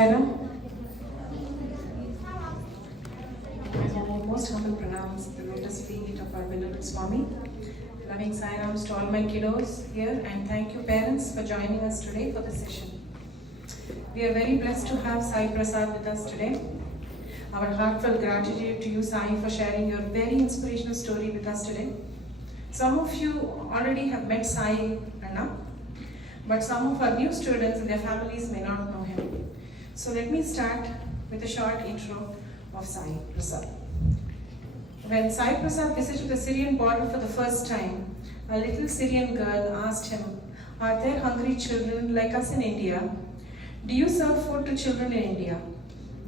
Sairam. I most humble pronounce the lotus feet of our beloved Swamy. Loving Sairams to all my kiddos here, and thank you parents for joining us today for the session. We are very blessed to have Sai Prasad with us today. Our heartfelt gratitude to you, Sai, for sharing your very inspirational story with us today. Some of you already have met Sai Anna, but some of our new students and their families may not know him. So let me start with a short intro of Sai Prasad. When Sai Prasad visited the Syrian border for the first time, a little Syrian girl asked him, "Are there hungry children like us in India? Do you serve food to children in India?"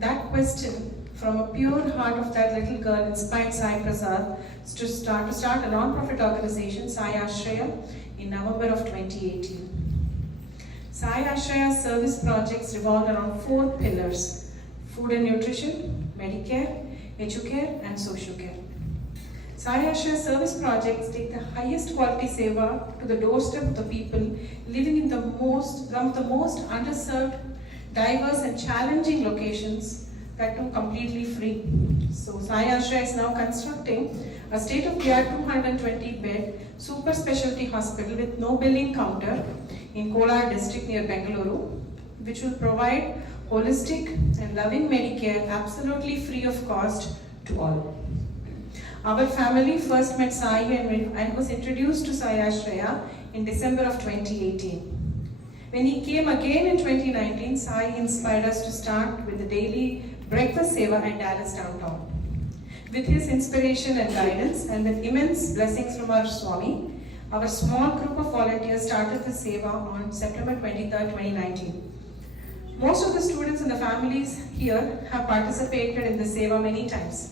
That question from a pure heart of that little girl inspired Sai Prasad to start a non-profit organization, Sai Ashraya, in November of 2018. Sai Ashraya's service projects revolve around 4 pillars: food and nutrition, Medicare, educare, and social care. Sai Ashraya's service projects take the highest quality seva to the doorstep of the people living in some of the most underserved, diverse, and challenging locations, that too completely free. So Sai Ashraya is now constructing a state-of-the-art 220-bed super specialty hospital with no billing counter in Kolar district near Bengaluru, which will provide holistic and loving Medicare absolutely free of cost to all. Our family first met Sai and was introduced to Sai Ashraya in December of 2018. When he came again in 2019, Sai inspired us to start with the daily breakfast seva at Dallas downtown. With his inspiration and guidance, and with immense blessings from our Swamy, our small group of volunteers started the seva on September 23rd, 2019. Most of the students and the families here have participated in the seva many times.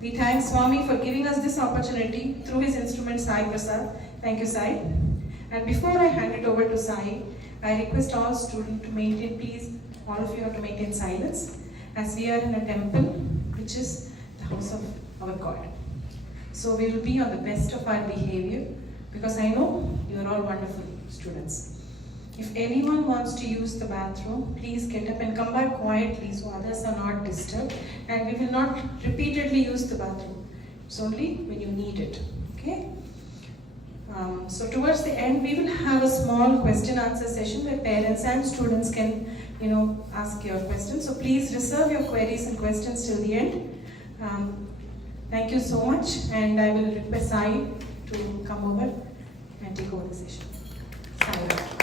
We thank Swamy for giving us this opportunity through his instrument Sai Prasad. Thank you, Sai. And before I hand it over to Sai, I request all students to maintain, please, all of you have to maintain silence, as we are in a temple, which is the house of our God. So we will be on the best of our behavior, because I know you are all wonderful students. If anyone wants to use the bathroom, please get up and come back quietly so others are not disturbed, and we will not repeatedly use the bathroom. It's only when you need it, okay? So towards the end, we will have a small question-answer session where parents and students can, ask your questions. So please reserve your queries and questions till the end. Thank you so much, and I will request Sai to come over and take over the session. Sai.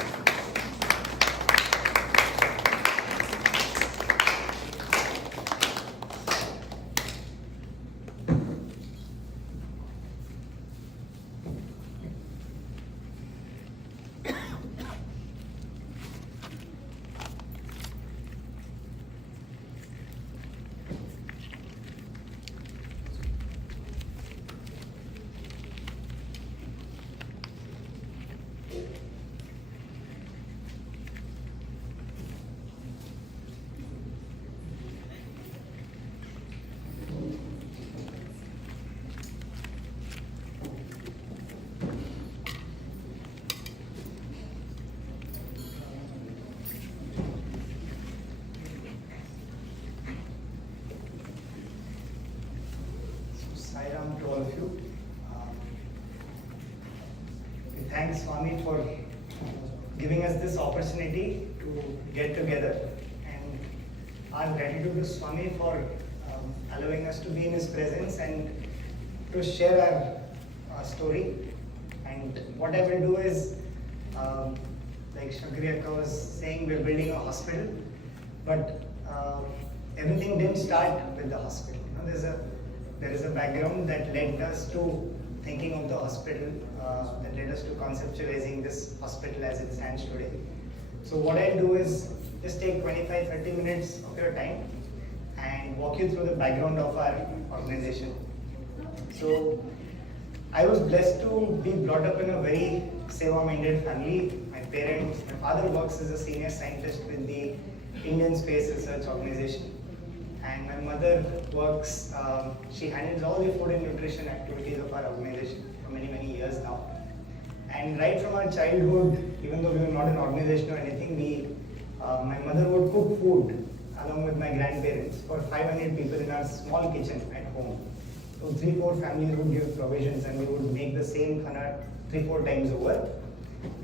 To all of you. We thank Swamy for giving us this opportunity to get together, and our gratitude to Swamy for allowing us to be in his presence and to share our story. And what I will do is, like Shagri was saying, we're building a hospital, but everything didn't start with the hospital. There is a background that led us to thinking of the hospital, that led us to conceptualizing this hospital as it stands today. So what I'll do is just take 25-30 minutes of your time and walk you through the background of our organization. So I was blessed to be brought up in a very seva-minded family. My father works as a senior scientist with the Indian Space Research Organization. And my mother works, she handles all the food and nutrition activities of our organization for many, many years now. And right from our childhood, even though we were not an organization or anything, my mother would cook food along with my grandparents for 500 people in our small kitchen at home. So 3-4 families would give provisions and we would make the same khana 3-4 times over.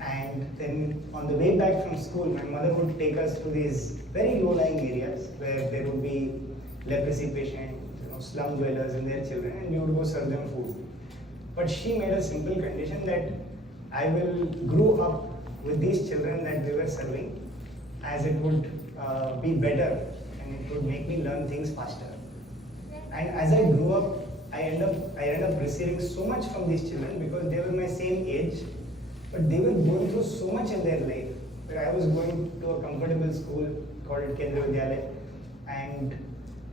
And then on the way back from school, my mother would take us to these very low-lying areas where there would be leprosy patients, slum dwellers and their children, and we would go serve them food. But she made a simple condition that I will grow up with these children that they were serving, as it would be better and it would make me learn things faster. And as I grew up, I ended up receiving so much from these children because they were my same age, but they were going through so much in their life. I was going to a comfortable school called Kendra Vidyalaya, and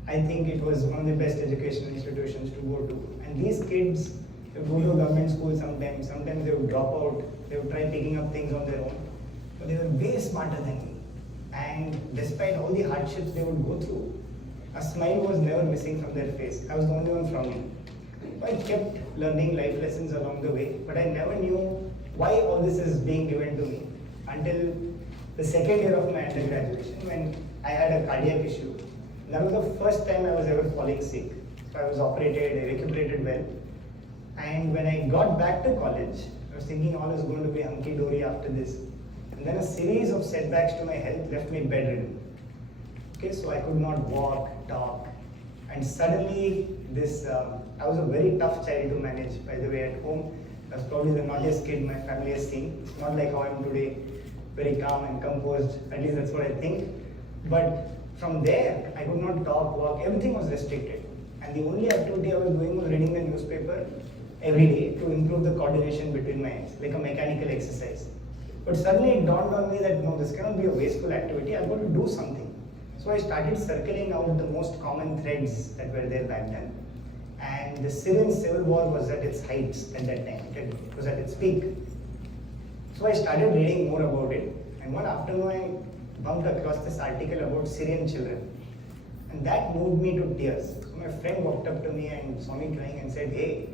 I think it was one of the best educational institutions to go to. And these kids, they would go to a government school sometimes they would drop out, they would try picking up things on their own, but they were way smarter than me. And despite all the hardships they would go through, a smile was never missing from their face. I was the only one frowning. So I kept learning life lessons along the way, but I never knew why all this is being given to me until the second year of my undergraduation when I had a cardiac issue. That was the first time I was ever falling sick. So I was operated, I recuperated well. And when I got back to college, I was thinking all is going to be hunky-dory after this. And then a series of setbacks to my health left me bedridden. Okay, so I could not walk, talk. And suddenly I was a very tough child to manage, by the way, at home. I was probably the naughtiest kid my family has seen. It's not like how I am today, very calm and composed. At least that's what I think. But from there, I could not talk, walk, everything was restricted. And the only activity I was doing was reading the newspaper every day to improve the coordination between my hands, like a mechanical exercise. But suddenly it dawned on me that no, this cannot be a wasteful activity, I've got to do something. So I started circling out the most common threads that were there back then. And the Syrian civil war was at its heights at that time, it was at its peak. So I started reading more about it, and one afternoon I bumped across this article about Syrian children. And that moved me to tears. So my friend walked up to me and saw me crying and said, hey,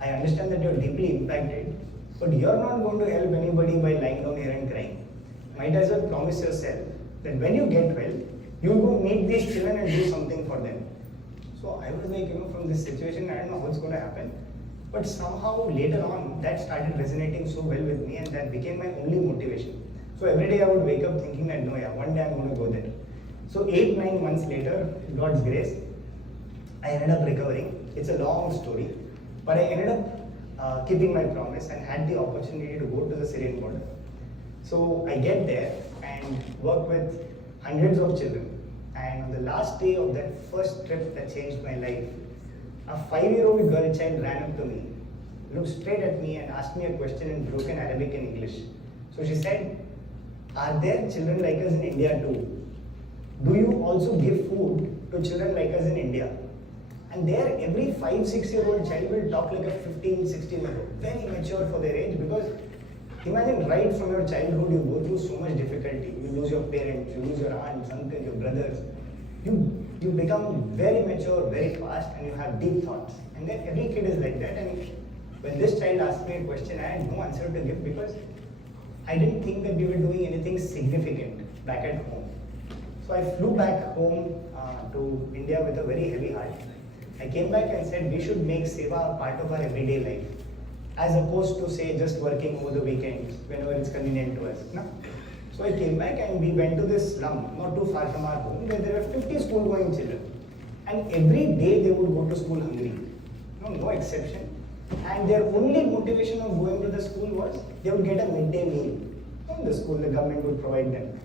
I understand that you're deeply impacted, but you're not going to help anybody by lying down here and crying. Might as well promise yourself that when you get well, you'll go meet these children and do something for them. So I was like, from this situation, I don't know what's going to happen. But somehow later on, that started resonating so well with me and that became my only motivation. So every day I would wake up thinking that, no, yeah, one day I'm going to go there. So 8-9 months later, God's grace, I ended up recovering. It's a long story, but I ended up keeping my promise and had the opportunity to go to the Syrian border. So I get there and work with hundreds of children. And on the last day of that first trip that changed my life, a 5-year-old girl child ran up to me, looked straight at me and asked me a question in broken Arabic and English. So she said, are there children like us in India too? Do you also give food to children like us in India? And there, every 5-6-year-old child will talk like a 15-16-year-old, very mature for their age, because imagine right from your childhood, you go through so much difficulty. You lose your parents, you lose your aunts, uncles, your brothers. You become very mature very fast and you have deep thoughts. And then every kid is like that. And when this child asked me a question, I had no answer to give because I didn't think that we were doing anything significant back at home. So I flew back home to India with a very heavy heart. I came back and said we should make Seva a part of our everyday life, as opposed to say just working over the weekends whenever it's convenient to us. No? So I came back and we went to this slum, not too far from our home, where there were 50 school-going children. And every day they would go to school hungry. No exception. And their only motivation of going to the school was they would get a midday meal. From the school, the government would provide them.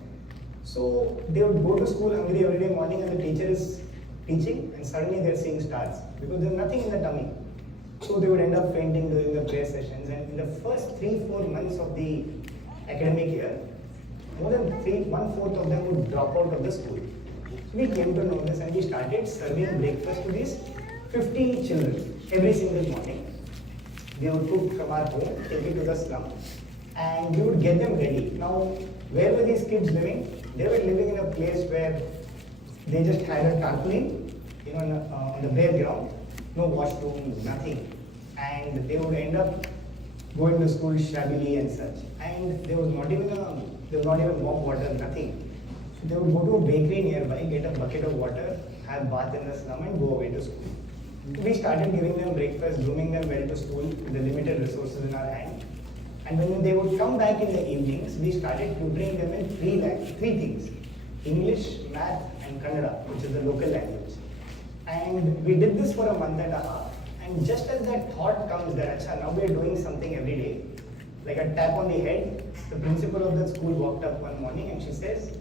So they would go to school hungry every day morning and the teacher is teaching and suddenly they're seeing stars because there's nothing in the tummy. So they would end up fainting during the prayer sessions, and in the first 3-4 months of the academic year, more than 1/4 of them would drop out of the school. So we came to know this and we started serving breakfast to these 50 children every single morning. We would cook from our home, take it to the slum, and we would get them ready. Now, where were these kids living? They were living in a place where they just had a tarpaulin, on the bare ground. No washroom, nothing. And they would end up going to school shabbily and such. And there was not even mop water, nothing. So they would go to a bakery nearby, get a bucket of water, have bath in the slum and go away to school. We started giving them breakfast, grooming them well to school with the limited resources in our hand. And when they would come back in the evenings, we started tutoring them in three things: English, math and Kannada, which is the local language. And we did this for a month and a half. And just as that thought comes that, Acha, now we are doing something every day, like a tap on the head, the principal of that school walked up one morning and she says,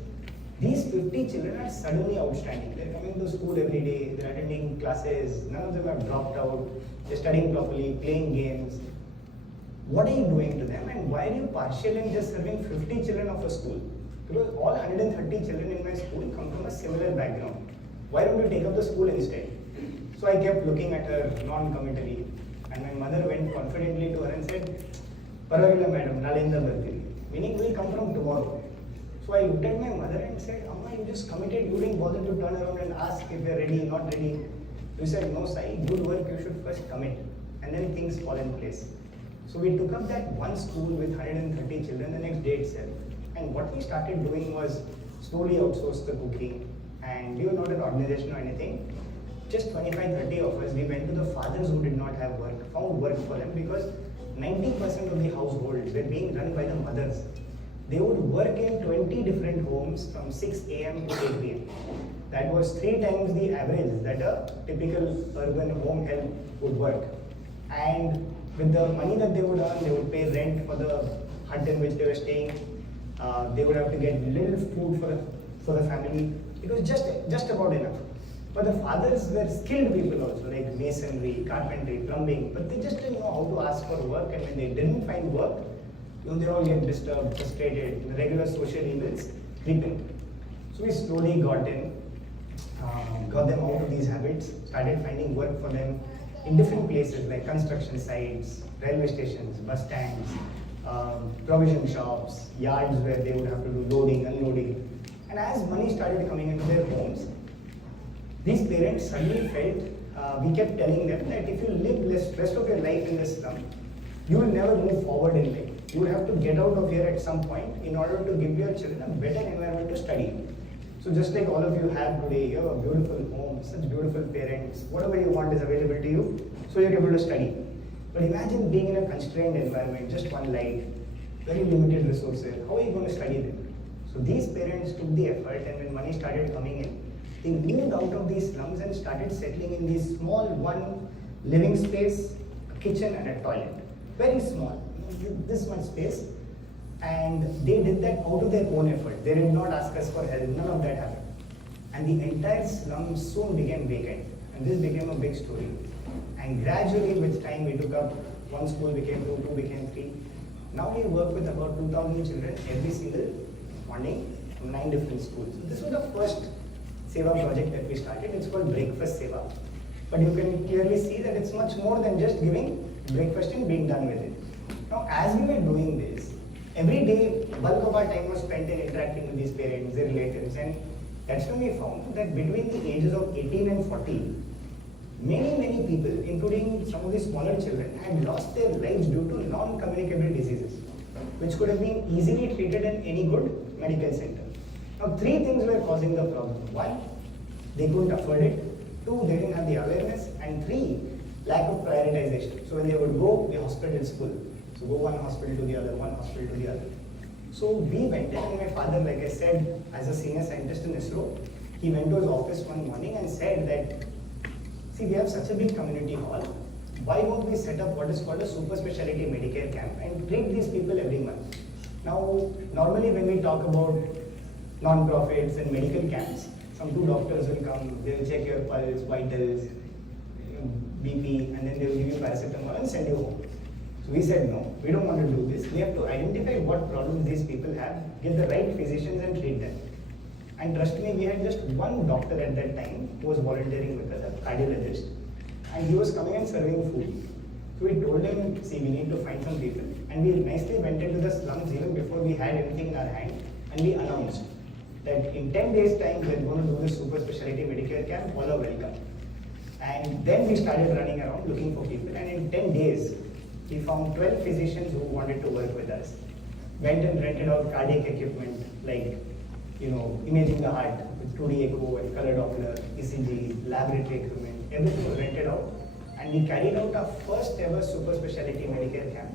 these 50 children are suddenly outstanding. They're coming to school every day, they're attending classes, none of them have dropped out, they're studying properly, playing games. What are you doing to them, and why are you partial in just serving 50 children of a school? Because all 130 children in my school come from a similar background. Why don't you take up the school instead? So I kept looking at her non-committally, and my mother went confidently to her and said, Paravilla madam, Nalinda Bhartini, meaning we'll come from tomorrow. So I looked at my mother and said, Amma, you just committed, you didn't bother to turn around and ask if they're ready, not ready. You said, no Sai, good work, you should first commit, and then things fall in place. So we took up that one school with 130 children the next day itself. And what we started doing was slowly outsource the cooking. And we were not an organization or anything. Just 25-30 of us, we went to the fathers who did not have work, found work for them, because 90% of the households were being run by the mothers. They would work in 20 different homes from 6 a.m. to 8 p.m. That was 3 times the average that a typical urban home help would work. And with the money that they would earn, they would pay rent for the hut in which they were staying. They would have to get little food for the family. It was just about enough. But the fathers were skilled people also, like masonry, carpentry, plumbing, but they just didn't know how to ask for work, and when they didn't find work, they all get disturbed, frustrated, the regular social evils creeping. So we slowly got them out of these habits, started finding work for them in different places like construction sites, railway stations, bus stands, provision shops, yards where they would have to do loading, unloading. And as money started coming into their homes, these parents suddenly felt, we kept telling them that if you live rest of your life in this slum, you will never move forward in life. You will have to get out of here at some point in order to give your children a better environment to study. So just like all of you have today, you have a beautiful home, such beautiful parents, whatever you want is available to you, so you're able to study. But imagine being in a constrained environment, just one life, very limited resources, how are you going to study them? So these parents took the effort, and when money started coming in, they moved out of these slums and started settling in these small one living space, a kitchen and a toilet. Very small, this much space. And they did that out of their own effort. They did not ask us for help, none of that happened. And the entire slum soon became vacant. And this became a big story. And gradually with time we took up, one school became 2, 2 became 3. Now we work with about 2,000 children every single morning from 9 different schools. So this was the first Seva project that we started. It's called Breakfast Seva. But you can clearly see that it's much more than just giving breakfast and being done with it. Now as we were doing this, every day bulk of our time was spent in interacting with these parents, their relatives, and that's when we found that between the ages of 18 and 40, many people, including some of the smaller children, had lost their lives due to non-communicable diseases, which could have been easily treated in any good medical center. Now 3 things were causing the problem. 1, they couldn't afford it. 2, they didn't have the awareness. And 3, lack of prioritization. So when they would go, the hospital is full. So go one hospital to the other, one hospital to the other. So we went in, and my father, like I said, as a senior scientist in ISRO, he went to his office one morning and said that, see, we have such a big community hall. Why don't we set up what is called a super specialty Medicare camp and treat these people every month? Now, normally when we talk about non-profits and medical camps, some 2 doctors will come, they will check your pulse, vitals, BP, and then they will give you paracetamol and send you home. So we said, no, we don't want to do this. We have to identify what problems these people have, get the right physicians and treat them. And trust me, we had just one doctor at that time who was volunteering with us, a cardiologist, and he was coming and serving food. So we told him, see, we need to find some people. And we nicely went into the slums even before we had anything in our hand, and we announced that in 10 days' time, we're going to do this super specialty Medicare camp, all are welcome. And then we started running around looking for people, and in 10 days, we found 12 physicians who wanted to work with us. Went and rented out cardiac equipment like imaging the heart with 2D echo and color Doppler, ECG, laboratory equipment, everything was rented out. And we carried out our first ever super specialty Medicare camp,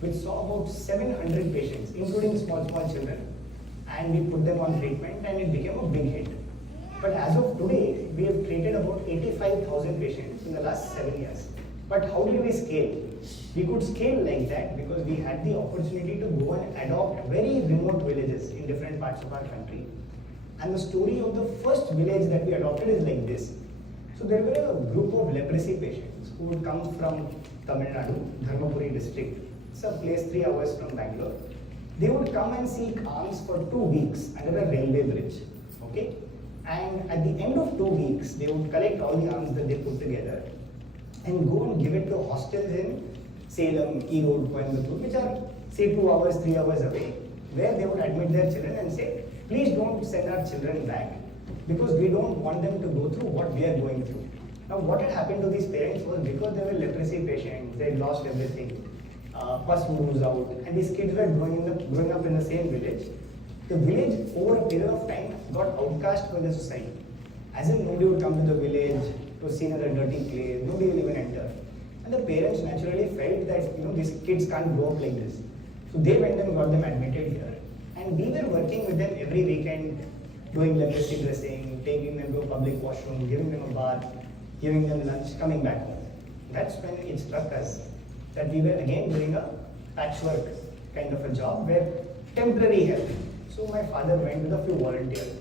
which saw about 700 patients, including small children. And we put them on treatment and it became a big hit. But as of today, we have treated about 85,000 patients in the last 7 years. But how did we scale? We could scale like that because we had the opportunity to go and adopt very remote villages in different parts of our country. And the story of the first village that we adopted is like this. So there were a group of leprosy patients who would come from Tamil Nadu, Dharmapuri district. It's a place 3 hours from Bangalore. They would come and seek alms for 2 weeks under a railway bridge. Okay? And at the end of 2 weeks, they would collect all the alms that they put together and go and give it to hostels in Salem, Erode, Coimbatore, which are say 2 hours, 3 hours away, where they would admit their children and say, please don't send our children back because we don't want them to go through what we are going through. Now what had happened to these parents was because they were leprosy patients, they had lost everything, pus moves out, and these kids were growing up in the same village. The village over a period of time got outcast by the society. As in nobody would come to the village, it was seen as a dirty place, nobody will even enter. And the parents naturally felt that these kids can't grow up like this. So they went and got them admitted here. And we were working with them every weekend, doing leprosy dressing, taking them to a public washroom, giving them a bath, giving them lunch, coming back home. That's when it struck us that we were again doing a patchwork kind of a job where temporary help. So my father went with a few volunteers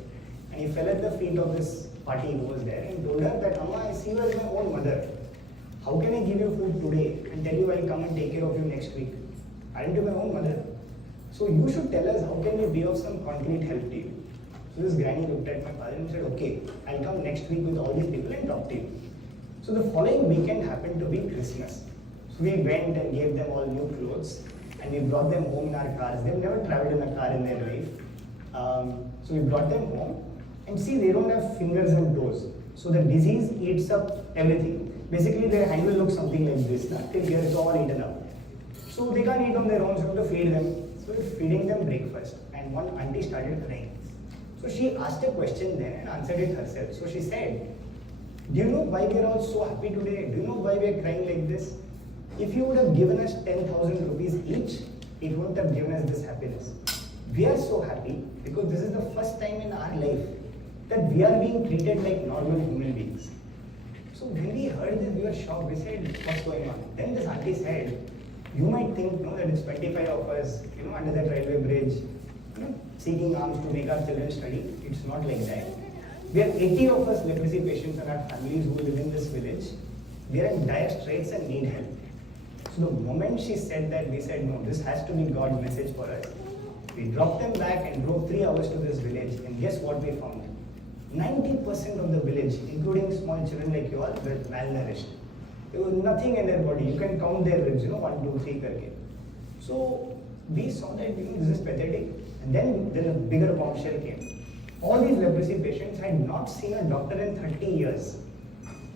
and he fell at the feet of this party who was there and told her that, Amma, I see you as my own mother. How can I give you food today and tell you I'll come and take care of you next week? Aren't you my own mother? So you should tell us how can we be of some concrete help to you. So this granny looked at my father and said, okay, I'll come next week with all these people and talk to you. So the following weekend happened to be Christmas. So we went and gave them all new clothes and we brought them home in our cars. They've never traveled in a car in their life. So we brought them home and see they don't have fingers and toes. So the disease eats up everything. Basically their hand will look something like this. Till here it's all eaten up. So they can't eat on their own, so we have to feed them. So we're feeding them breakfast and one auntie started crying. So she asked a question then and answered it herself. So she said, do you know why we are all so happy today? Do you know why we are crying like this? If you would have given us 10,000 rupees each, it wouldn't have given us this happiness. We are so happy because this is the first time in our life that we are being treated like normal human beings. So when we heard this, we were shocked. We said, what's going on? Then this auntie said, you might think that it's 25 of us, under that railway bridge, seeking alms to make our children study. It's not like that. We are 80 of us leprosy patients and our families who live in this village. We are in dire straits and need help. So the moment she said that, we said, no, this has to be God's message for us. We dropped them back and drove 3 hours to this village, and guess what we found? 90% of the village, including small children like you all, were malnourished. There was nothing in their body. You can count their ribs, 1, 2, 3 karke. So we saw that this is pathetic. And then a bigger bombshell came. All these leprosy patients had not seen a doctor in 30 years.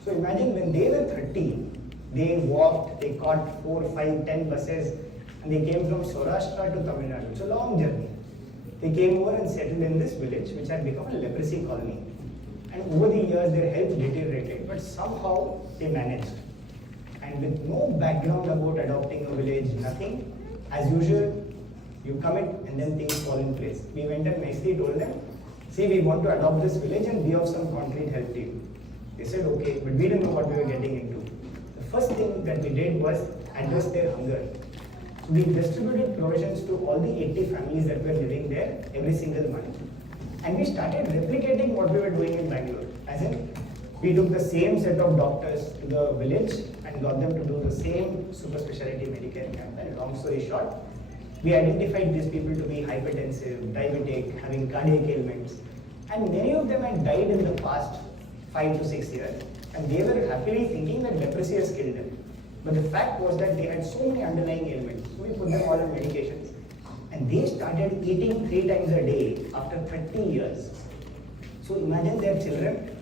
So imagine when they were 30, they walked, they caught 4, 5, 10 buses, and they came from Saurashtra to Tamil Nadu. It's a long journey. They came over and settled in this village, which had become a leprosy colony. And over the years, their health deteriorated, but somehow they managed. And with no background about adopting a village, nothing, as usual, you commit and then things fall in place. We went and nicely told them, see, we want to adopt this village and be of some concrete help to you. They said, okay, but we didn't know what we were getting into. The first thing that we did was address their hunger. So we distributed provisions to all the 80 families that were living there every single month. And we started replicating what we were doing in Bangalore. As in, we took the same set of doctors to the village and got them to do the same super specialty Medicare camp. And long story short, we identified these people to be hypertensive, diabetic, having cardiac ailments. And many of them had died in the past 5 to 6 years. And they were happily thinking that leprosy has killed them. But the fact was that they had so many underlying ailments. So we put them all on medications. And they started eating 3 times a day after 30 years. So imagine their children,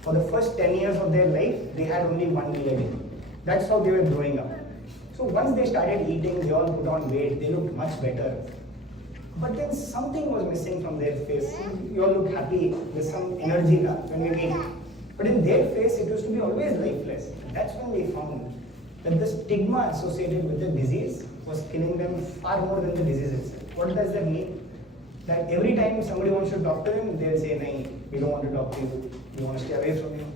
for the first 10 years of their life, they had only 1 meal a day. That's how they were growing up. So once they started eating, they all put on weight, they looked much better. But then something was missing from their face. You all look happy, there's some energy now when we meet. But in their face, it used to be always lifeless. That's when we found that the stigma associated with the disease was killing them far more than the disease itself. What does that mean? That every time somebody wants to talk to them, they'll say, "Nahi, we don't want to talk to you, we want to stay away from you."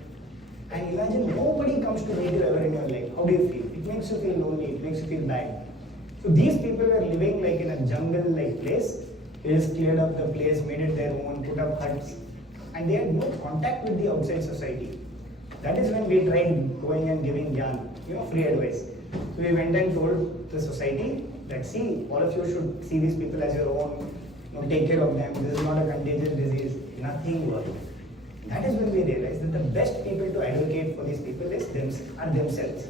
And imagine nobody comes to meet you ever in your life. How do you feel? It makes you feel lonely, it makes you feel bad. So these people were living like in a jungle-like place. They just cleared up the place, made it their own, put up huts, and they had no contact with the outside society. That is when we tried going and giving gyan, free advice. So we went and told the society that, see, all of you should see these people as your own, take care of them, this is not a contagious disease, nothing worked. That is when we realized that the best people to advocate for these people are themselves.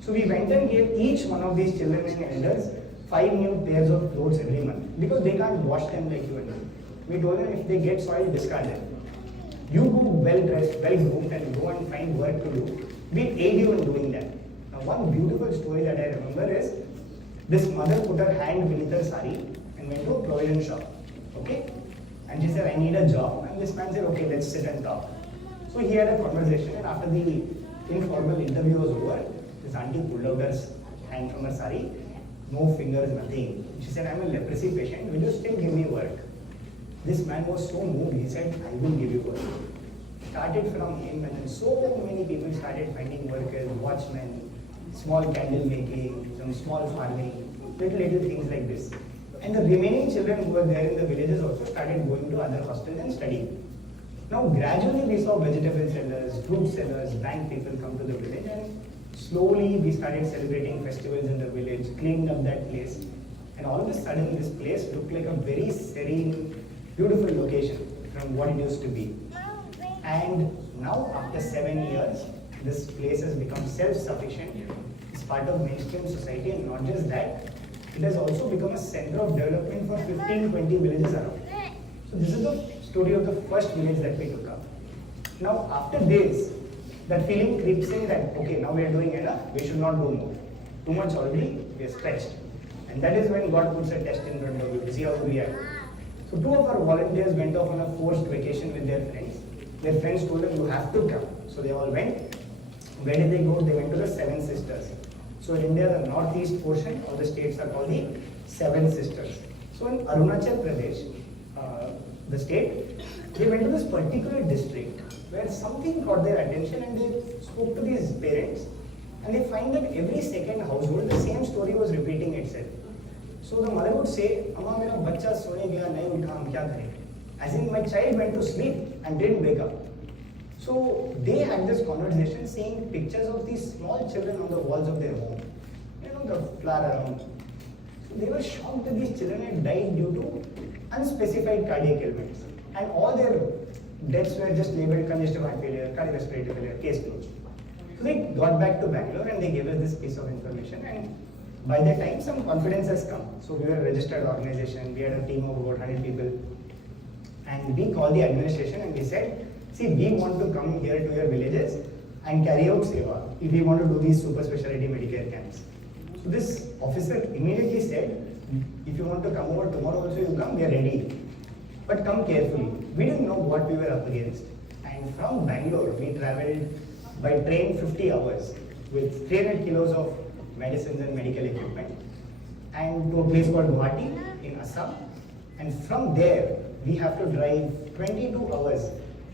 So we went and gave each one of these children and elders 5 new pairs of clothes every month, because they can't wash them like you and me. We told them if they get soiled, discard them. You go well dressed, well groomed, and go and find work to do. We'll aid you in doing that. Now, one beautiful story that I remember is this mother put her hand beneath her sari and went to a provision shop. Okay? And she said, "I need a job." And this man said, "Okay, let's sit and talk." So he had a conversation, and after the informal interview was over, this auntie pulled out her hand from her sari, no fingers, nothing. She said, "I'm a leprosy patient, will you still give me work?" This man was so moved, he said, "I will give you work." Started from him, and then so many people started finding workers, watchmen, small candle making, some small farming, little things like this. And the remaining children who were there in the villages also started going to other hostels and studying. Now gradually we saw vegetable sellers, fruit sellers, bank people come to the village, and slowly we started celebrating festivals in the village, cleaning up that place. And all of a sudden this place looked like a very serene, beautiful location from what it used to be. And now after 7 years, this place has become self-sufficient. It's part of mainstream society, and not just that, it has also become a center of development for 15-20 villages around. So this is the story of the first village that we took up. Now after this, that feeling creeps in that, okay, now we are doing enough, we should not do more. Too much already, we are stretched. And that is when God puts a test in front of you to see how you react. So 2 of our volunteers went off on a forced vacation with their friends. Their friends told them, "You have to come." So they all went. Where did they go? They went to the 7 Sisters. So in India, the northeast portion of the states are called the 7 Sisters. So in Arunachal Pradesh, the state, they went to this particular district where something caught their attention, and they spoke to these parents, and they find that every second household, the same story was repeating itself. So the mother would say, "Amma, mera bachcha sone gaya, nahi utha, hum kya kare?" As in, my child went to sleep and didn't wake up. So they had this conversation, seeing pictures of these small children on the walls of their home. The flower around. So they were shocked that these children had died due to unspecified cardiac ailments. And all their deaths were just labeled congestive heart failure, cardiorespiratory failure, case closed. So they got back to Bangalore and they gave us this piece of information. And by that time, some confidence has come. So we were a registered organization. We had a team of about 100 people. And we called the administration and we said, "See, we want to come here to your villages and carry out Seva if we want to do these super specialty Medicare camps." So this officer immediately said, "If you want to come over tomorrow also, you come, we are ready. But come carefully." We didn't know what we were up against. And from Bangalore, we traveled by train 50 hours with 300 kilos of medicines and medical equipment, and to a place called Guwahati in Assam. And from there, we have to drive 22 hours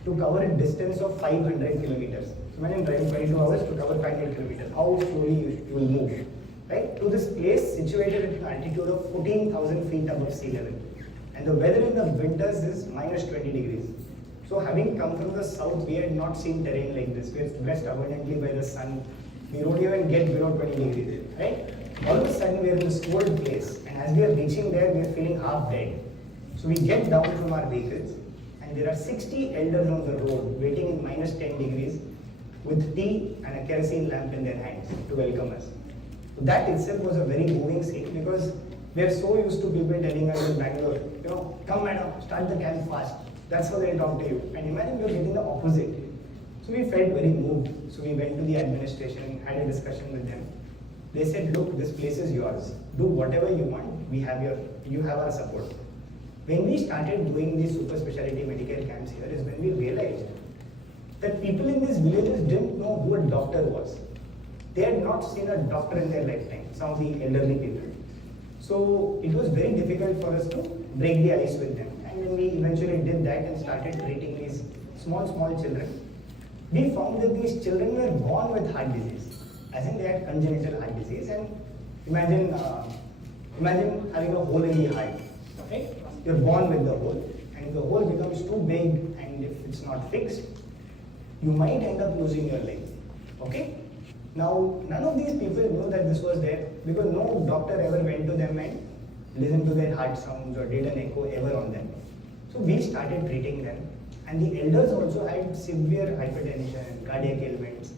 to cover a distance of 500 kilometers. So when you drive 22 hours to cover 500 kilometers, how slowly you will move, right? To this place situated at an altitude of 14,000 feet above sea level. And the weather in the winters is minus 20 degrees. So having come from the south, we had not seen terrain like this. We are blessed abundantly by the sun. We don't even get below 20 degrees, right? All of a sudden, we are in this cold place. And as we are reaching there, we are feeling half dead. So we get down from our vehicles, and there are 60 elders on the road waiting in minus 10 degrees with tea and a kerosene lamp in their hands to welcome us. So that itself was a very moving scene, because we are so used to people telling us in Bangalore, "Come madam, start the camp fast." That's how they talk to you. And imagine you're getting the opposite. So we felt very moved. So we went to the administration, had a discussion with them. They said, "Look, this place is yours. Do whatever you want. You have our support." When we started doing these super specialty medical camps here is when we realized that people in these villages didn't know who a doctor was. They had not seen a doctor in their lifetime, some of the elderly people. So it was very difficult for us to break the ice with them. And when we eventually did that and started treating these small children, we found that these children were born with heart disease, as in they had congenital heart disease. And imagine having a hole in the heart. Okay, you're born with the hole, and if the hole becomes too big and if it's not fixed, you might end up losing your leg. Okay. Now, none of these people knew that this was there because no doctor ever went to them and listened to their heart sounds or did an echo ever on them. So we started treating them, and the elders also had severe hypertension, cardiac ailments,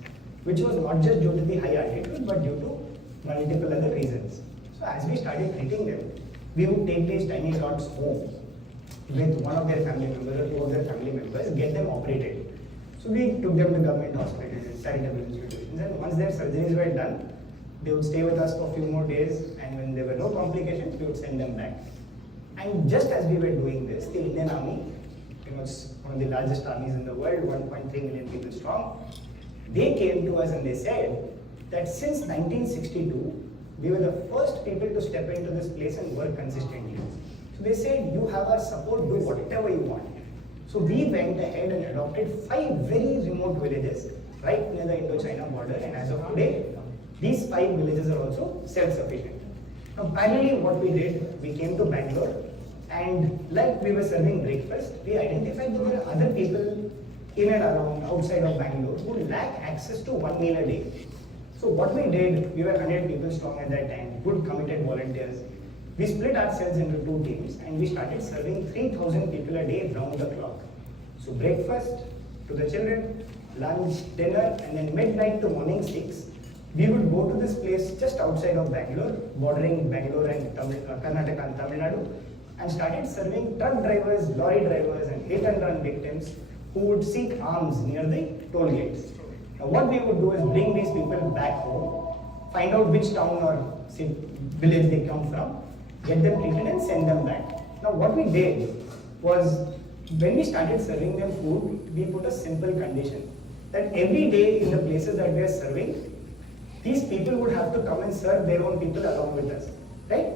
which was not just due to the high altitude but due to multiple other reasons. So as we started treating them, we would take these tiny tots home with one of their family members or two of their family members, get them operated. So we took them to government hospitals, charitable institutions, and once their surgeries were done, they would stay with us for a few more days, and when there were no complications, we would send them back. And just as we were doing this, the Indian Army, it's one of the largest armies in the world, 1.3 million people strong, they came to us and they said that since 1962, we were the first people to step into this place and work consistently. So they said, you have our support, do whatever you want. So we went ahead and adopted 5 very remote villages right near the Indo-China border, and as of today, these 5 villages are also self-sufficient. Now finally what we did, we came to Bangalore, and like we were serving breakfast, we identified there were other people in and around outside of Bangalore who lack access to 1 meal a day. So what we did, we were 100 people strong at that time, good committed volunteers. We split ourselves into 2 teams and we started serving 3,000 people a day round the clock. So breakfast to the children, lunch, dinner, and then midnight to morning 6. We would go to this place just outside of Bangalore, bordering Bangalore and Karnataka and Tamil Nadu, and started serving truck drivers, lorry drivers, and hit-and-run victims who would seek alms near the toll gates. Now what we would do is bring these people back home, find out which town or village they come from, get them treated and send them back. Now what we did was, when we started serving them food, we put a simple condition that every day in the places that we are serving, these people would have to come and serve their own people along with us, right?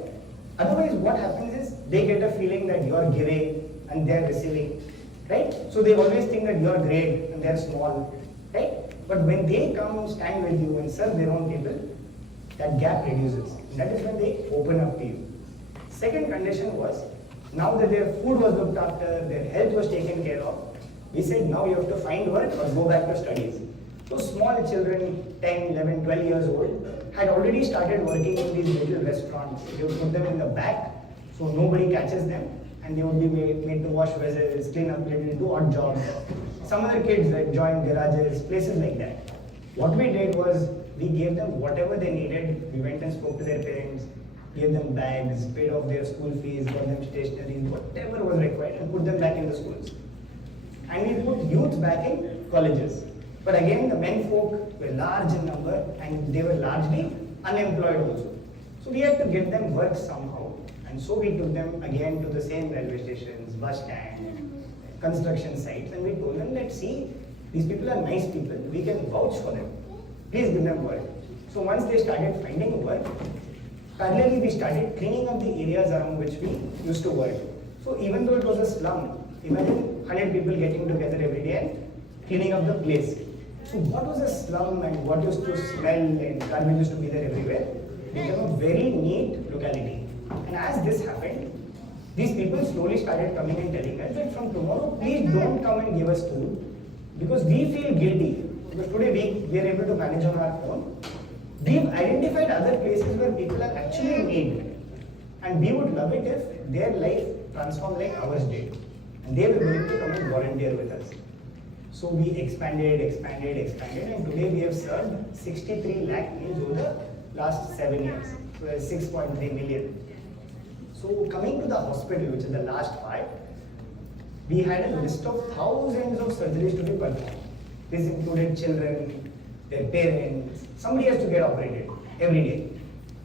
Otherwise what happens is, they get a feeling that you are giving and they are receiving, right? So they always think that you are great and they are small, right? But when they come and stand with you and serve their own people, that gap reduces. That is when they open up to you. Second condition was, now that their food was looked after, their health was taken care of, we said now you have to find work or go back to studies. So small children, 10, 11, 12 years old, had already started working in these little restaurants. They would put them in the back so nobody catches them, and they would be made to wash vessels, clean up little, do odd jobs. Some other kids that joined garages, places like that. What we did was, we gave them whatever they needed. We went and spoke to their parents, gave them bags, paid off their school fees, got them stationery, whatever was required, and put them back in the schools. And we put youth back in colleges. But again, the men folk were large in number and they were largely unemployed also. So we had to get them work somehow. And so we took them again to the same railway stations, bus stand, construction sites, and we told them that, see, these people are nice people, we can vouch for them. Please give them work. So once they started finding work, parallelly we started cleaning up the areas around which we used to work. So even though it was a slum, imagine 100 people getting together every day and cleaning up the place. So what was a slum and what used to smell and garbage used to be there everywhere became a very neat locality. And as this happened, these people slowly started coming and telling us that from tomorrow, please don't come and give us food because we feel guilty. Because today we are able to manage on our own. We've identified other places where people are actually in need. And we would love it if their life transformed like ours did. And they were willing to come and volunteer with us. So we expanded, and today we have served 63 lakh meals over the last 7 years. So that's 6.3 million. So coming to the hospital, which is the last part, we had a list of thousands of surgeries to be performed. This included children, their parents, somebody has to get operated every day.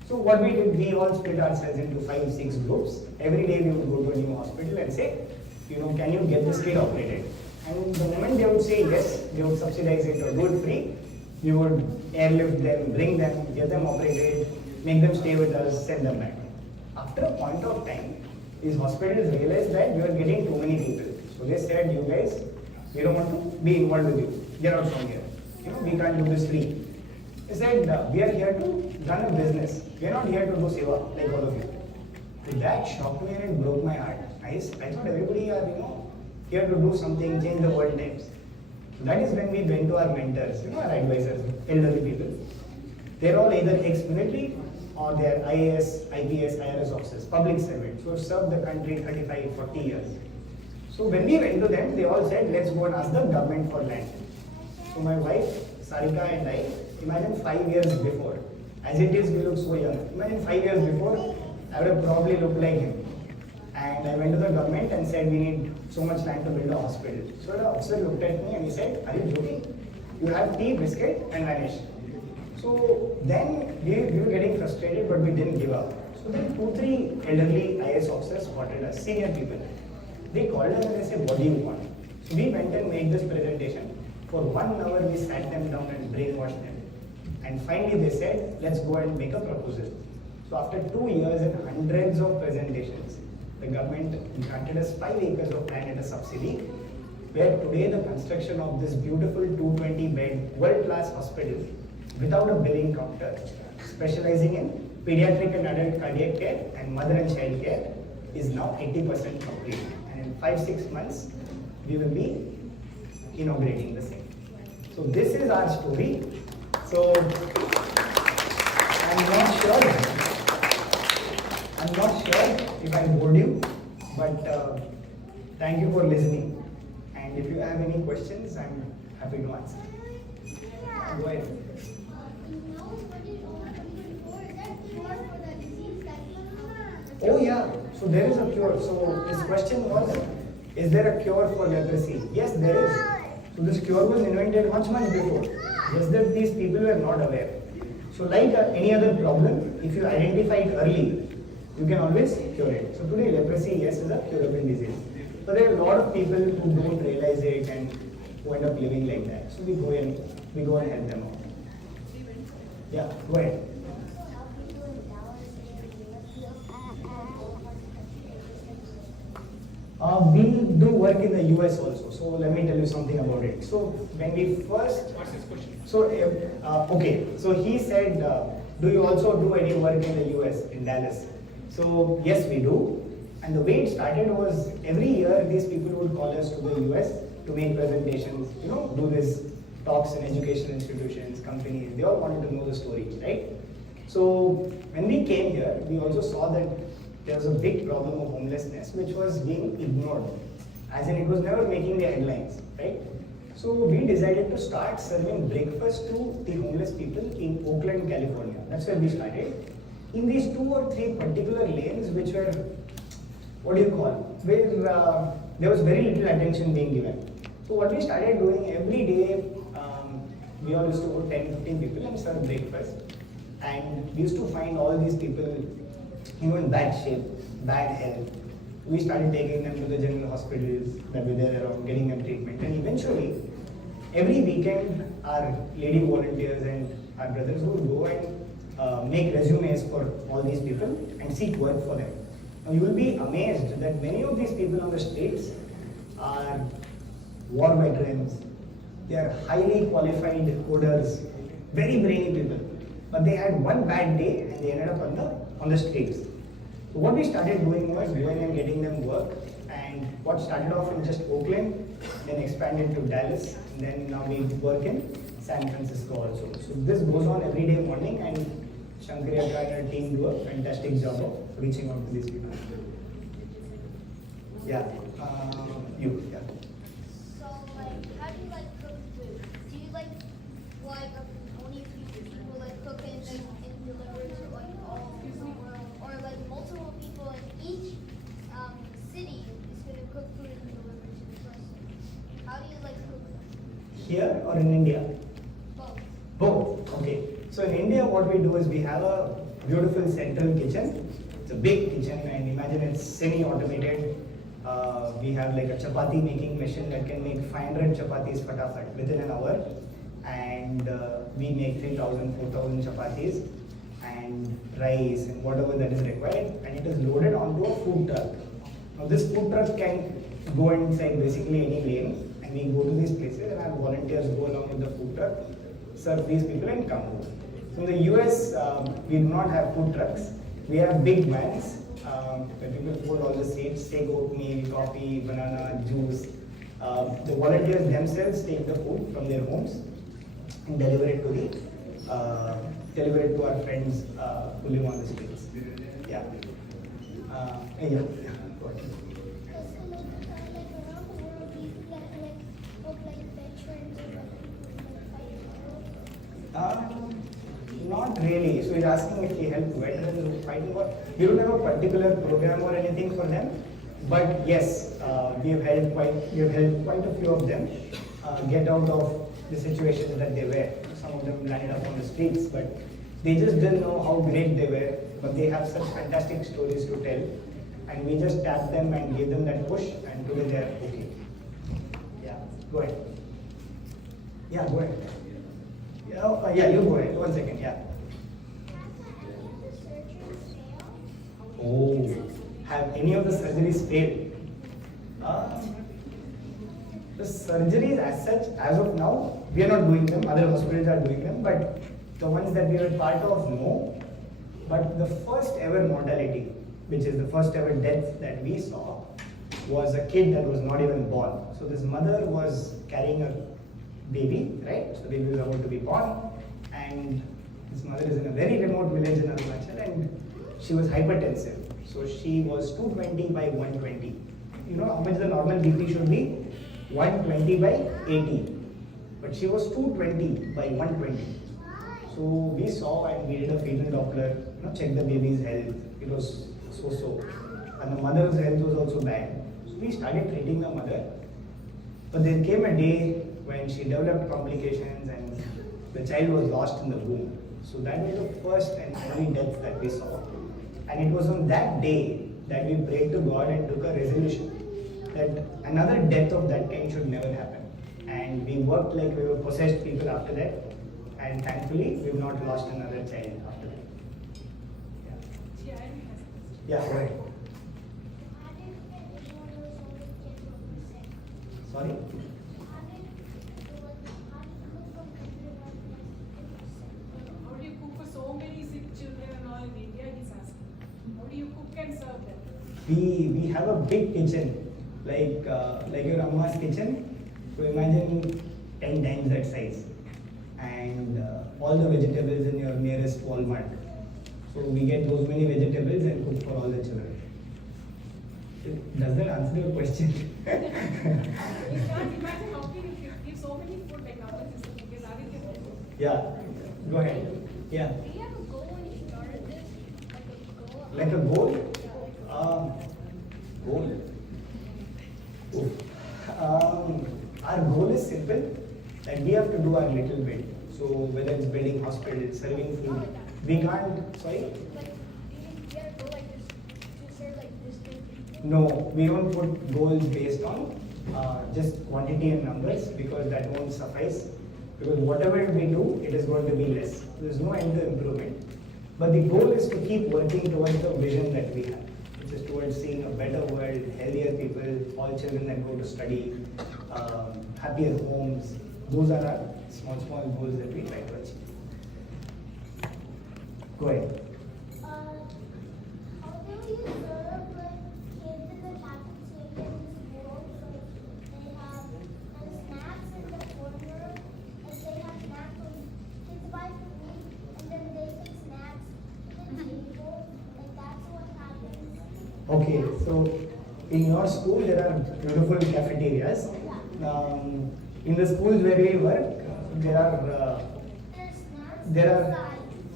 So what we did, we all split ourselves into 5-6 groups. Every day we would go to a new hospital and say, can you get this kid operated? And the moment they would say yes, they would subsidize it or do it free. We would airlift them, bring them, get them operated, make them stay with us, send them back. After a point of time, these hospitals realized that we were getting too many people. So they said, you guys, we don't want to be involved with you. Get out from here. We can't do this free. They said, we are here to run a business. We are not here to do Seva like all of you. So that shocked me and it broke my heart. I thought everybody are, here to do something, change the world names. So that is when we went to our mentors, our advisors, elderly people. They're all either ex-military or they're IAS, IPS, IRS officers, public servants who have served the country 35, 40 years. So when we went to them, they all said, let's go and ask the government for land. So my wife, Sarika and I, imagine 5 years before. As it is, we look so young. Imagine 5 years before, I would have probably looked like him. And I went to the government and said, we need so much land to build a hospital. So the officer looked at me and he said, are you joking? You have tea, biscuit and vanish. So then we were getting frustrated, but we didn't give up. So then 2-3 elderly IAS officers spotted us, senior people. They called us and they said, what do you want? So we went and made this presentation. For 1 hour, we sat them down and brainwashed them. And finally they said, let's go and make a proposal. So after 2 years and hundreds of presentations, the government granted us 5 acres of land at a subsidy, where today the construction of this beautiful 220-bed world-class hospital without a billing counter, specializing in pediatric and adult cardiac care and mother and child care, is now 80% complete. And in 5-6 months, we will be inaugurating the same. So this is our story. So I'm not sure if I bored you, but thank you for listening. And if you have any questions, I'm happy to answer. Go ahead. Oh yeah, so there is a cure. So his question was, is there a cure for leprosy? Yes, there is. So this cure was invented much before. Just that these people were not aware. So like any other problem, if you identify it early, you can always cure it. So today leprosy, yes, is a curable disease. But there are a lot of people who don't realize it and who end up living like that. So we go and help them out. Yeah, go ahead. We do work in the US also, so let me tell you something about it. So when we first, What's his question? so okay, so he said, do you also do any work in the US, in Dallas? So yes, we do. And the way it started was every year these people would call us to the US to make presentations, do this talks in educational institutions, companies. They all wanted to know the stories, right? So when we came here, we also saw that there was a big problem of homelessness which was being ignored. As in, it was never making the headlines, right? So we decided to start serving breakfast to the homeless people in Oakland, California. That's where we started. In these 2 or 3 particular lanes which were, what do you call, where there was very little attention being given. So what we started doing every day, we all used to go 10-15 people and serve breakfast. And we used to find all these people in bad shape, bad health. We started taking them to the general hospitals that were there around, getting them treatment. And eventually, every weekend, our lady volunteers and our brothers would go and make resumes for all these people and seek work for them. Now you will be amazed that many of these people on the streets are war veterans. They are highly qualified coders, very brainy people. But they had one bad day and they ended up on the streets. So what we started doing was going and getting them work, and what started off in just Oakland, then expanded to Dallas, and then now we work in San Francisco also. So this goes on every day morning, and Shankariya and her team do a fantastic job of reaching out to these people. Yeah, you, yeah. So, how do you cook food? Do you only a few people cook and deliver to all over the world, or multiple people in each city is going to cook food and deliver to the person? How do you cook them? Here or in India? Both. Both. Okay. So in India, what we do is we have a beautiful central kitchen. It's a big kitchen, and imagine it's semi-automated. We have like a chapati making machine that can make 500 chapatis fatafat within an hour, and we make 3,000, 4,000 chapatis and rice and whatever that is required, and it is loaded onto a food truck. Now this food truck can go inside basically any lane, and we go to these places and our volunteers go along with the food truck, serve these people and come home. So in the US, we do not have food trucks. We have big vans where people hold all the seats, take oatmeal, coffee, banana, juice. The volunteers themselves take the food from their homes and deliver it to our friends who live on the streets. Yeah. Yeah. Not really. So you're asking if we help veterans fight war. We don't have a particular program or anything for them, but yes, we have helped quite a few of them get out of the situations that they were. Some of them landed up on the streets, but they just didn't know how great they were. But they have such fantastic stories to tell, and we just tapped them and gave them that push, and today they are okay. Yeah, go ahead. Yeah, go ahead. Yeah, you go ahead. 1 second. Yeah. Oh, have any of the surgeries failed? The surgeries as such, as of now, we are not doing them. Other hospitals are doing them, but the ones that we were part of, no. But the first ever mortality, which is the first ever death that we saw, was a kid that was not even born. So this mother was carrying a baby, right? So the baby was about to be born, and this mother is in a very remote village in Arunachal, and she was hypertensive. So she was 220 by 120. You know how much the normal BP should be? 120 by 80. But she was 220 by 120. So we saw and we did a fetal Doppler, check the baby's health. It was so. And the mother's health was also bad. So we started treating the mother. But there came a day when she developed complications and the child was lost in the womb. So that was the first and only death that we saw. And it was on that day that we prayed to God and took a resolution that another death of that kind should never happen. And we worked like we were possessed people after that. And thankfully, we've not lost another child after that. Yeah, go ahead. Sorry? How do you cook for so many sick children and all in India? He's asking. How do you cook and serve them? We have a big kitchen, like your Amma's kitchen. So imagine 10 times that size, and all the vegetables in your nearest Walmart. So we get those many vegetables and cook for all the children. Does that answer your question? You can't imagine how can you give so many food like our system because Yeah, go ahead. Yeah. Do you have a goal when you started this? Like a goal? Goal. Our goal is simple, that we have to do our little bit. So whether it's building hospitals, serving food, we can't, sorry? Like, do you have a goal like this to serve like this many people? No, we don't put goals based on just quantity and numbers because that won't suffice. Because whatever we do, it is going to be less. There's no end to improvement. But the goal is to keep working towards the vision that we have, which is towards seeing a better world, healthier people, all children that go to study, happier homes. Those are our small goals that we try to achieve. Go ahead. How do you serve like kids in the cafeteria in school? So they have snacks in the corner, and they have snacks when kids buy food, and then they take snacks to the table. Like that's what happens. Okay, so in your school there are beautiful cafeterias. In the schools where we work, there are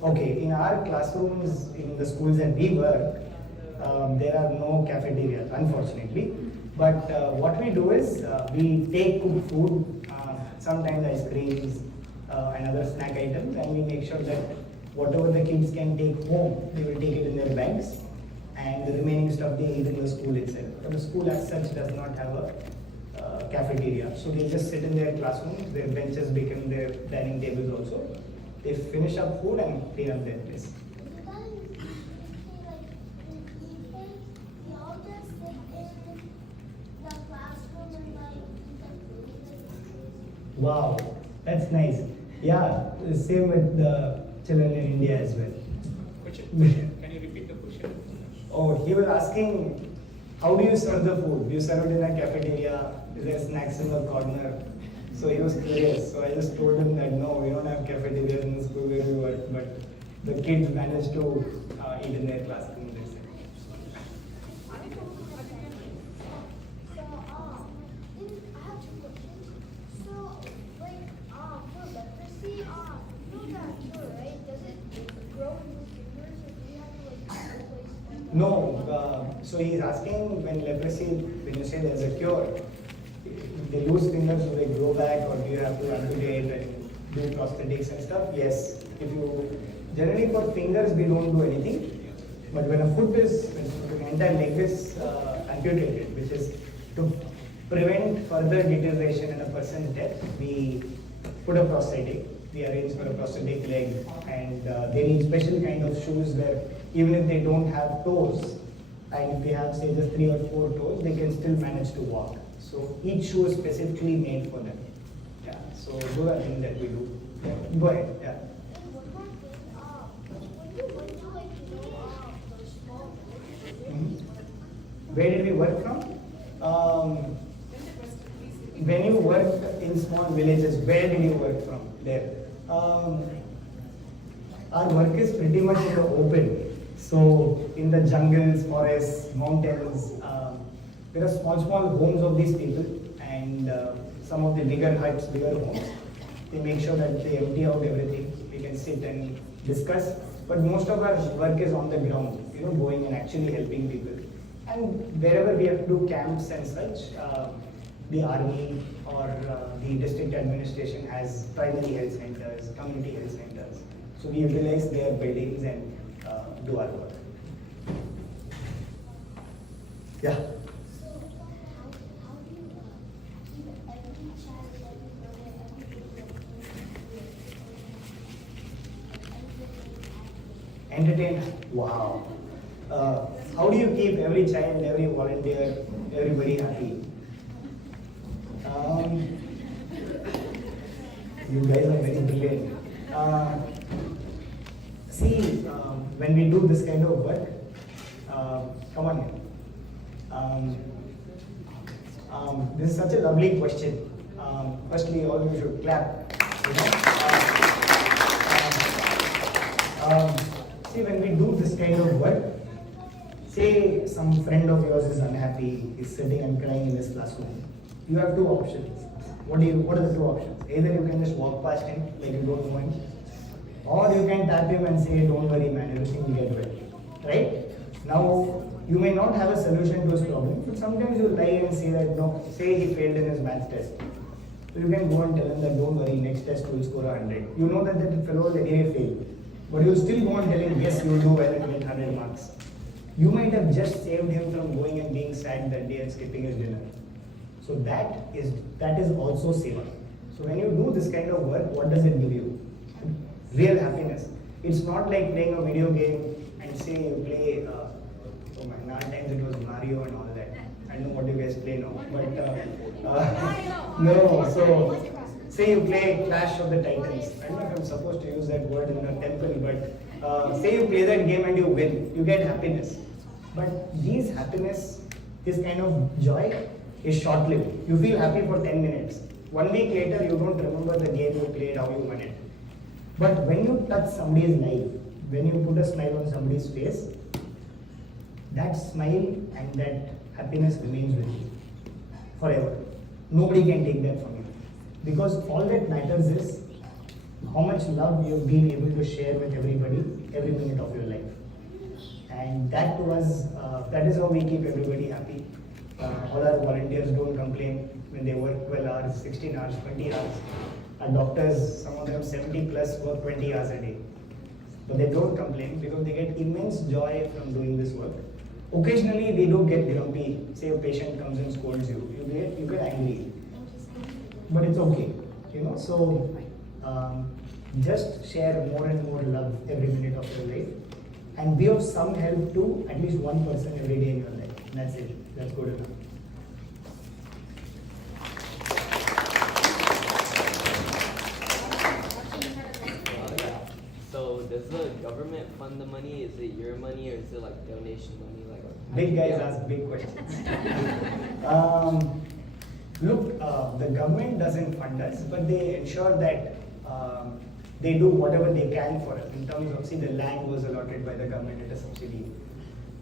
okay. In our classrooms, in the schools that we work, there are no cafeterias, unfortunately. But what we do is we take cooked food, sometimes ice creams and other snack items, and we make sure that whatever the kids can take home, they will take it in their bags, and the remaining stuff they eat in the school itself. But the school as such does not have a cafeteria, so they just sit in their classrooms, their benches become their dining tables also. They finish up food and clean up their place. Wow, that's nice. Yeah, the same with the children in India as well. Can you repeat the question? Oh, he was asking, how do you serve the food? Do you serve it in a cafeteria? Is there snacks in the corner? So he was curious. So I just told him that no, we don't have cafeterias in the school where we work, but the kids manage to eat in their classroom. No, so he's asking when leprosy, when you say there's a cure, they lose fingers, do they grow back, or do you have to amputate and do prosthetics and stuff? Yes. If you generally for fingers we don't do anything, but when a foot is, when the entire leg is amputated, which is to prevent further deterioration in a person's death, we put a prosthetic. We arrange for a prosthetic leg, and they need special kind of shoes where even if they don't have toes, and if they have say just 3 or 4 toes, they can still manage to walk. So each shoe is specifically made for them. Yeah. So those are things that we do. Yeah. Go ahead. Yeah. Where did we work from? When you worked in small villages, where did you work from? There. Our work is pretty much in the open. So in the jungles, forests, mountains, there are small homes of these people, and some of the bigger huts, bigger homes. They make sure that they empty out everything. We can sit and discuss. But most of our work is on the ground, going and actually helping people. And wherever we have to do camps and such, the army or the district administration has primary health centers, community health centers. So we utilize their buildings and do our work. Yeah. So how do you keep every child, every brother, every Entertain. Wow. How do you keep every child, every volunteer, everybody happy? You guys are very brilliant. See, when we do this kind of work, come on. This is such a lovely question. Firstly, all of you should clap. See, when we do this kind of work, say some friend of yours is unhappy, is sitting and crying in his classroom. You have 2 options. What are the 2 options? Either you can just walk past him like you don't know him, or you can tap him and say, don't worry man, everything will get well. Right? Now, you may not have a solution to his problem, but sometimes you lie and say that, no, say he failed in his math test. So you can go and tell him that, don't worry, next test you will score 100. You know that the fellow will anyway fail. But you still go and tell him, yes, you will do well and get 100 marks. You might have just saved him from going and being sad that day and skipping his dinner. So that is also Seva. So when you do this kind of work, what does it give you? Real happiness. It's not like playing a video game and say you play, oh my, in our times it was Mario and all that. I don't know what you guys play now, but no, so say you play Clash of the Titans. I don't know if I'm supposed to use that word in a temple, but say you play that game and you win, you get happiness. But this happiness, this kind of joy is short-lived. You feel happy for 10 minutes. 1 week later, you don't remember the game you played, how you won it. But when you touch somebody's life, when you put a smile on somebody's face, that smile and that happiness remains with you forever. Nobody can take that from you. Because all that matters is how much love you've been able to share with everybody every minute of your life. And that to us, that is how we keep everybody happy. All our volunteers don't complain when they work 12 hours, 16 hours, 20 hours. Our doctors, some of them 70 plus, work 20 hours a day. but they don't complain because they get immense joy from doing this work. Occasionally, they do get grumpy. Say a patient comes and scolds you, you get angry, but it's okay, you know. So just share more and more love every minute of your life, and be of some help to at least one person every day in your life. And that's it. That's good enough. So does the government fund the money? Is it your money or is it like donation money? Like Big guys ask big questions. Look, the government doesn't fund us, but they ensure that they do whatever they can for us. In terms of, see, the land was allotted by the government at a subsidy.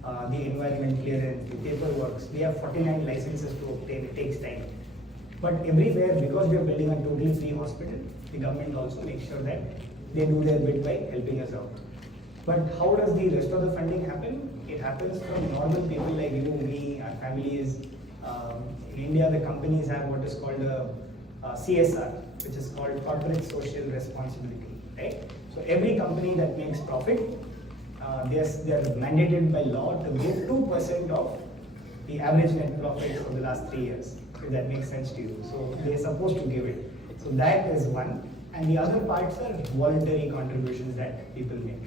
The environment clearance, the paperwork. We have 49 licenses to obtain. It takes time. But everywhere, because we are building a totally free hospital, the government also makes sure that they do their bit by helping us out. But how does the rest of the funding happen? It happens from normal people like you, me, our families. In India, the companies have what is called a CSR, which is called Corporate Social Responsibility, right? So every company that makes profit, they are mandated by law to give 2% of the average net profit for the last 3 years, if that makes sense to you. So they're supposed to give it. So that is one. And the other parts are voluntary contributions that people make.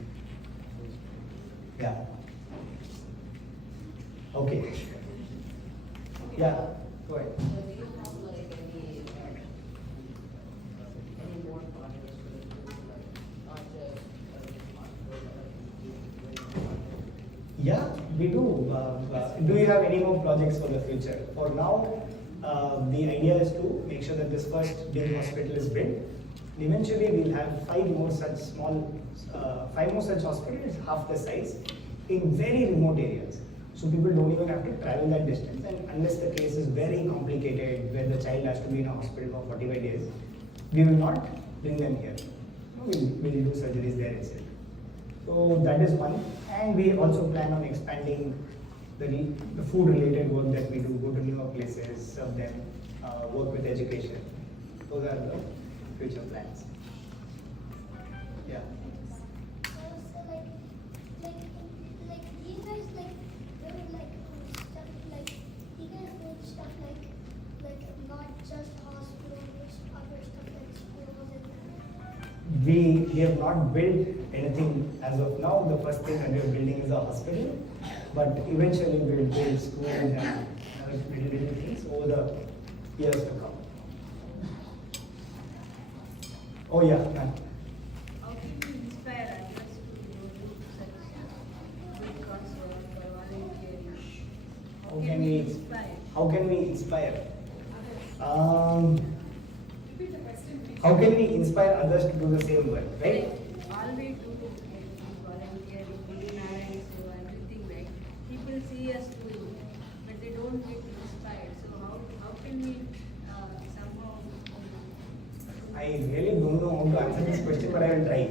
Yeah. Okay. Yeah, go ahead. So do you have like any more projects for the future, like not just Yeah, we do. Do you have any more projects for the future? For now, the idea is to make sure that this first big hospital is built. Eventually, we'll have 5 more such hospitals, half the size, in very remote areas. So people don't even have to travel that distance, and unless the case is very complicated, where the child has to be in a hospital for 45 days, we will not bring them here. We'll do surgeries there itself. So that is one, and we also plan on expanding the food-related work that we do, go to newer places, serve them, work with education. Those are the future plans. Yeah. So like you guys do stuff like you guys do stuff like not just hospitals, other stuff like schools and We have not built anything as of now. The first thing that we are building is a hospital, but eventually we will build schools and other little things over the years to come. Oh yeah, ma'am. How can you inspire others to do such good cause work or volunteering? How can we inspire? How can we inspire? Repeat the question, please. How can we inspire others to do the same work, right? All we do is volunteering, good parents, so everything, right? People see us do, but they don't get inspired. So how can we somehow? I really don't know how to answer this question, but I will try.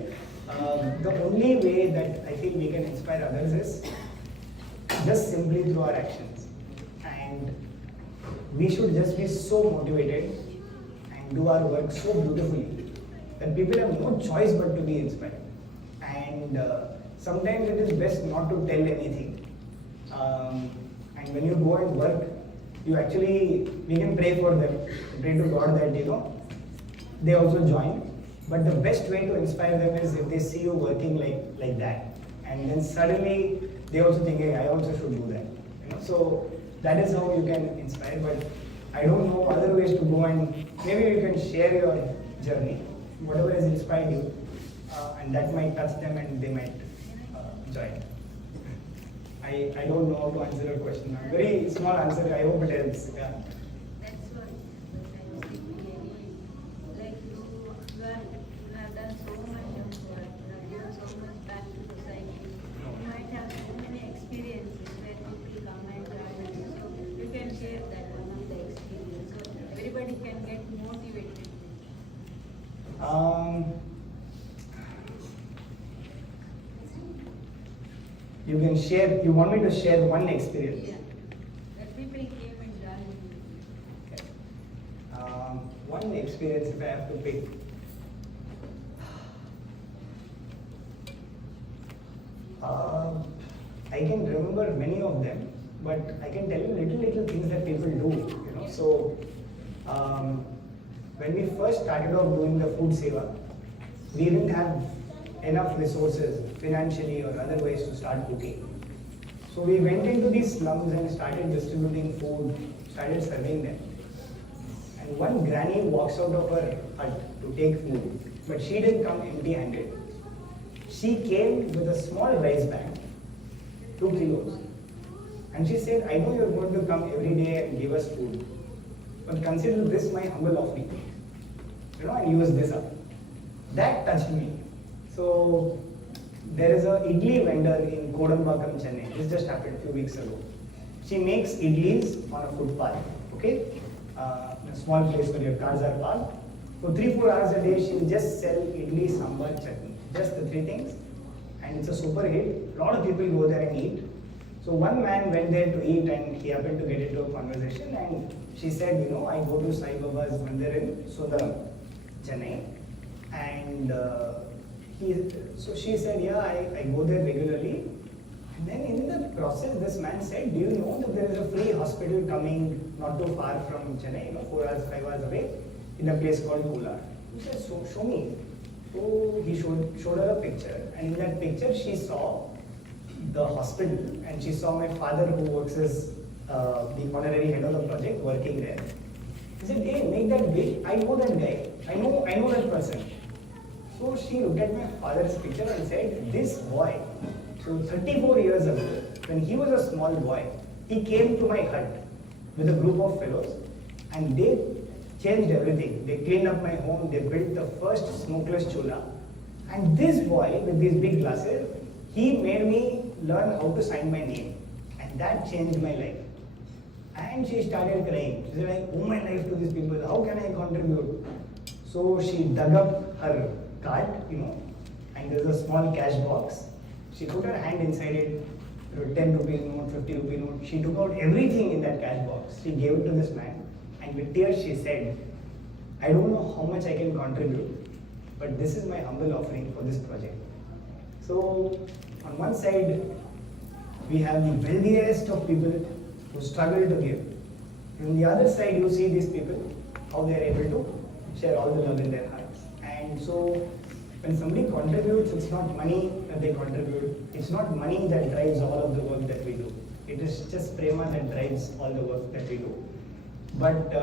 The only way that I feel we can inspire others is just simply through our actions. And we should just be so motivated and do our work so beautifully that people have no choice but to be inspired. And sometimes it is best not to tell anything. And when you go and work, we can pray for them, pray to God that, they also join. But the best way to inspire them is if they see you working like that. And then suddenly they also think, hey, I also should do that. So that is how you can inspire. But I don't know other ways to go, and maybe you can share your journey, whatever has inspired you, and that might touch them and they might join. I don't know how to answer your question. Very small answer, I hope it helps. Yeah. That's what I was thinking. Like you have done so much of work, you have given so much back to society. You might have so many experiences where people come and join you. So you can share that one of the experience so everybody can get motivated. You can share, you want me to share one experience? Yeah. That people came and joined you. Okay. One experience if I have to pick. I can remember many of them, but I can tell you little things that people do. So when we first started off doing the food seva, we didn't have enough resources financially or otherwise to start cooking. So we went into these slums and started distributing food, started serving them. And one granny walks out of her hut to take food, but she didn't come empty-handed. She came with a small rice bag, 2 kilos. And she said, I know you're going to come every day and give us food, but consider this my humble offering. And use this up. That touched me. So there is a idli vendor in Kodambakam, Chennai. This just happened a few weeks ago. She makes idlis on a footpath, okay? A small place where your cars are parked. For 3-4 hours a day, she will just sell idli, sambar, chutney. Just the 3 things. And it's a super hit. A lot of people go there and eat. So one man went there to eat and he happened to get into a conversation and she said, I go to Sai Baba's mandir in Sundaram, Chennai. And so she said, yeah, I go there regularly. And then in the process, this man said, do you know that there is a free hospital coming not too far from Chennai, 4 hours, 5 hours away, in a place called Kolar. He said, so show me. So he showed her a picture, and in that picture she saw the hospital, and she saw my father, who works as the honorary head of the project, working there. He said, hey, make that big. I know that guy. I know that person. So she looked at my father's picture and said, this boy, so 34 years ago, when he was a small boy, he came to my hut with a group of fellows, and they changed everything. They cleaned up my home, they built the first smokeless chula. And this boy, with these big glasses, he made me learn how to sign my name. And that changed my life. And she started crying. She said, I owe my life to these people. How can I contribute? So she dug up her cart, and there's a small cash box. She put her hand inside it, 10 rupee note, 50 rupee note. She took out everything in that cash box. She gave it to this man. And with tears she said, I don't know how much I can contribute, but this is my humble offering for this project. So on one side, we have the wealthiest of people who struggle to give. And on the other side, you see these people, how they are able to share all the love in their hearts. And so when somebody contributes, it's not money that they contribute. It's not money that drives all of the work that we do. It is just prema that drives all the work that we do. But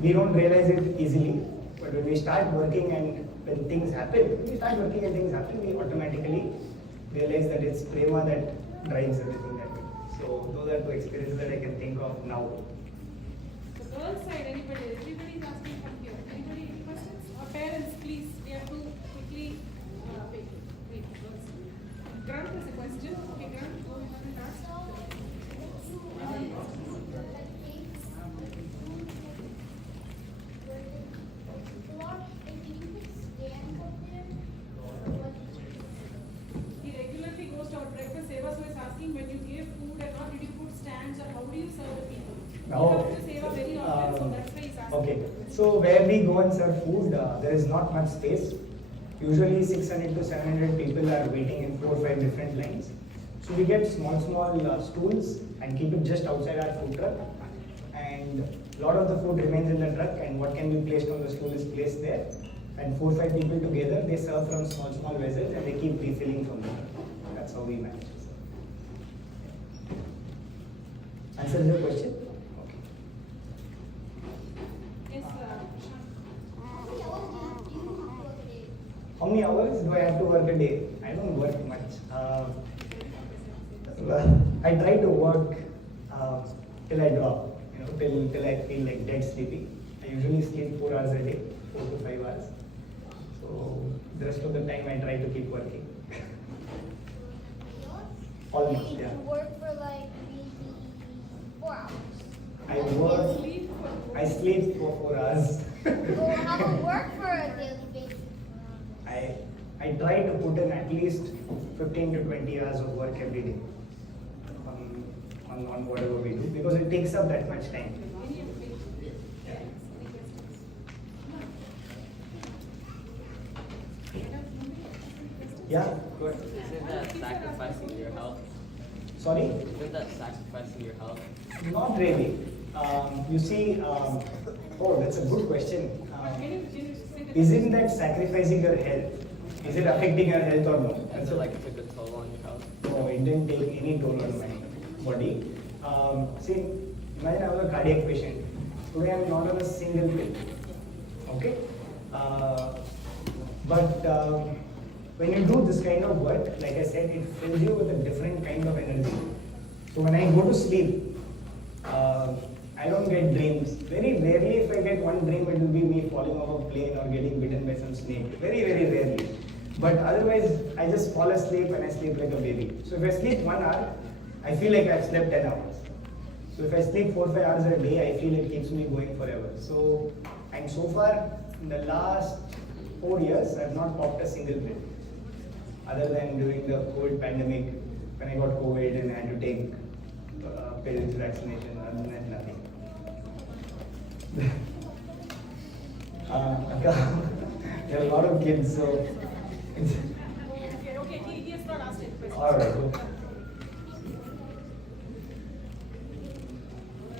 we don't realize it easily. But when we start working and when things happen, we automatically realize that it's prema that drives everything that we do. So those are 2 experiences that I can think of now. The girls' side, everybody is asking from here. Anybody, any questions? Or parents, please, we have to quickly wait. Girls. Grant has a question. Okay, Grant, go ahead and ask. He regularly goes to our breakfast Seva, so he's asking when you give food and all, did you put stands or how do you serve the people? No. He comes to Seva very often, so that's why he's asking. Okay, so where we go and serve food, there is not much space. Usually 600 to 700 people are waiting in 4 or 5 different lines. So we get small stools and keep it just outside our food truck. And a lot of the food remains in the truck, and what can be placed on the stool is placed there. And 4 or 5 people together, they serve from small vessels and they keep refilling from the truck. That's how we manage to serve. Answers your question? Okay. Yes, How many hours do I have to work a day? I don't work much. I try to work till I drop, till I feel like dead sleepy. I usually sleep 4 hours a day, 4 to 5 hours. So the rest of the time I try to keep working. Almost, yeah. You work for like maybe 4 hours. I sleep for 4 hours. So how about work for a daily basis? I try to put in at least 15 to 20 hours of work every day on whatever we do, because it takes up that much time. Yeah? Isn't that sacrificing your health? Sorry? Isn't that sacrificing your health? Not really. You see, oh, that's a good question. Isn't that sacrificing your health? Is it affecting your health or no? Is it like took a toll on your health? No, it didn't take any toll on my body. See, imagine I was a cardiac patient. Today I am not on a single pill. Okay? But when you do this kind of work, like I said, it fills you with a different kind of energy. So when I go to sleep, I don't get dreams. Very rarely if I get one dream, it will be me falling off a plane or getting bitten by some snake. Very, very rarely. But otherwise, I just fall asleep and I sleep like a baby. So if I sleep 1 hour, I feel like I've slept 10 hours. So if I sleep 4 or 5 hours a day, I feel it keeps me going forever. So, and so far, in the last 4 years, I have not popped a single pill. Other than during the COVID pandemic, when I got COVID and I had to take pills, vaccination, other than that, nothing. There are a lot of kids, so it's Okay, he has not asked any questions. all right. Okay.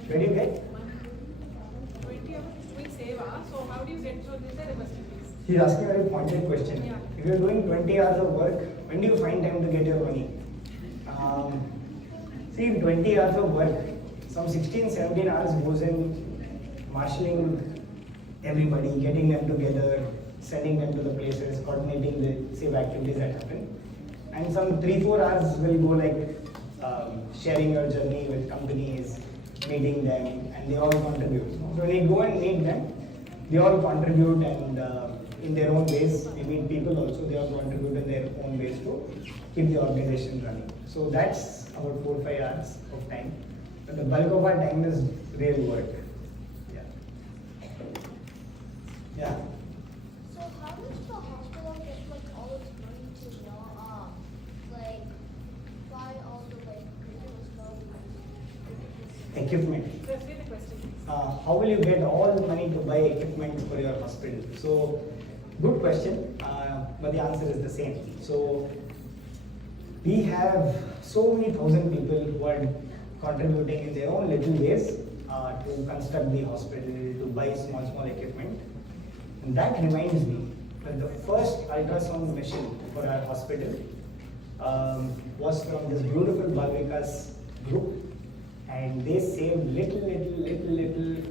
Where do you get? 20 hours doing Seva, so how do you get through this? There must be. He's asking a very pointed question. Yeah. If you're doing 20 hours of work, when do you find time to get your money? See, in 20 hours of work, some 16, 17 hours goes in marshalling everybody, getting them together, sending them to the places, coordinating the save activities that happen. And some 3-4 hours will go like sharing your journey with companies, meeting them, and they all contribute. So when you go and meet them, they all contribute and in their own ways. We meet people also, they all contribute in their own ways to keep the organization running. So that's about 4 or 5 hours of time. But the bulk of our time is real work. Yeah. Yeah. So how does the hospital get like all its money to like buy all the like critical stuff? Equipment. That's the question. How will you get all the money to buy equipment for your hospital? So, good question, but the answer is the same. So, we have so many thousand people who are contributing in their own little ways to construct the hospital, to buy small equipment. And that reminds me that the first ultrasound machine for our hospital was from this beautiful Balvikas group. And they saved little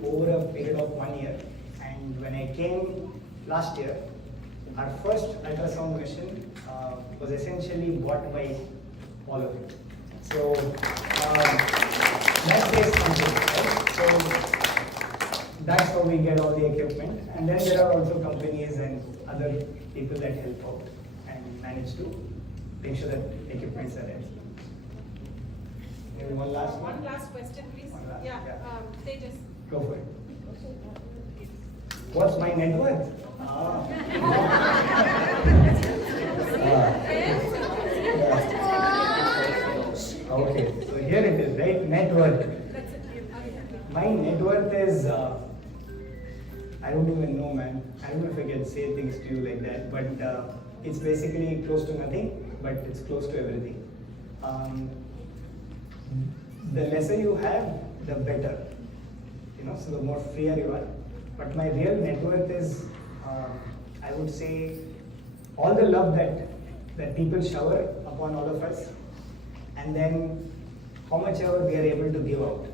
over a period of 1 year. And when I came last year, our first ultrasound machine was essentially bought by all of it. So that says something, right? So that's how we get all the equipment. And then there are also companies and other people that help out and manage to make sure that equipments are there. Maybe one last one. One last question, please. One last, Yeah, yeah. Tejas. Go for it. What's my net worth? Okay, so here it is, right? Net worth. That's it. My net worth is, I don't even know, man. I don't know if I can say things to you like that, but it's basically close to nothing, but it's close to everything. The lesser you have, the better. You know, so the more freer you are. But my real net worth is, I would say, all the love that people shower upon all of us, and then how much ever we are able to give out.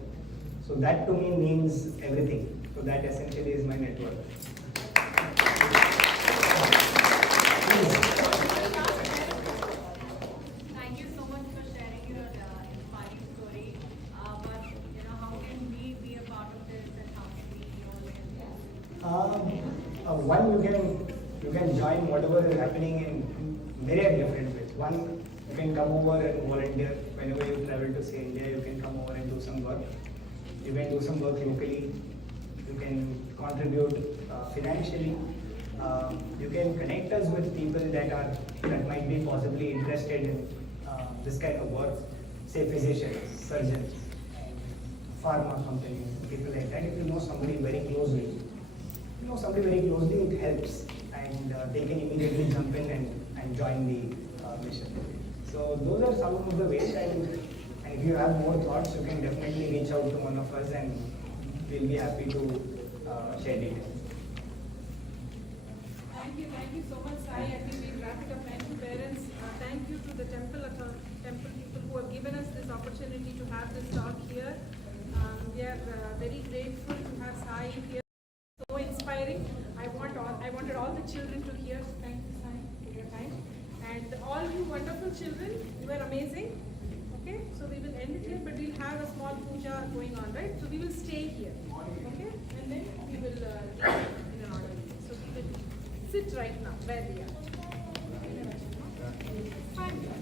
So that to me means everything. So that essentially is my net worth. Thank you so much for sharing your inspiring story. But you know, how can we be a part of this, and how can we all One, you can join whatever is happening in myriad different ways. One, you can come over and volunteer whenever you travel to say India. You can come over and do some work. You can do some work locally. You can contribute financially. You can connect us with people that might be possibly interested in this kind of work. Say physicians, surgeons, pharma companies, people like that. If you know somebody very closely, it helps, and they can immediately jump in and join the mission. So those are some of the ways, and if you have more thoughts, you can definitely reach out to one of us, and we'll be happy to share details. Thank you so much, Sai. I think we'll wrap it up. Thank you, parents. Thank you to the temple people who have given us this opportunity to have this talk here. We are very grateful to have Sai here. So inspiring. I wanted all the children to hear. So thank you, Sai, for your time. And all you wonderful children, you are amazing. Okay, so we will end it here, but we'll have a small puja going on, right? So we will stay here. Okay, and then we will in an order. So we will sit right now where we are. Fine.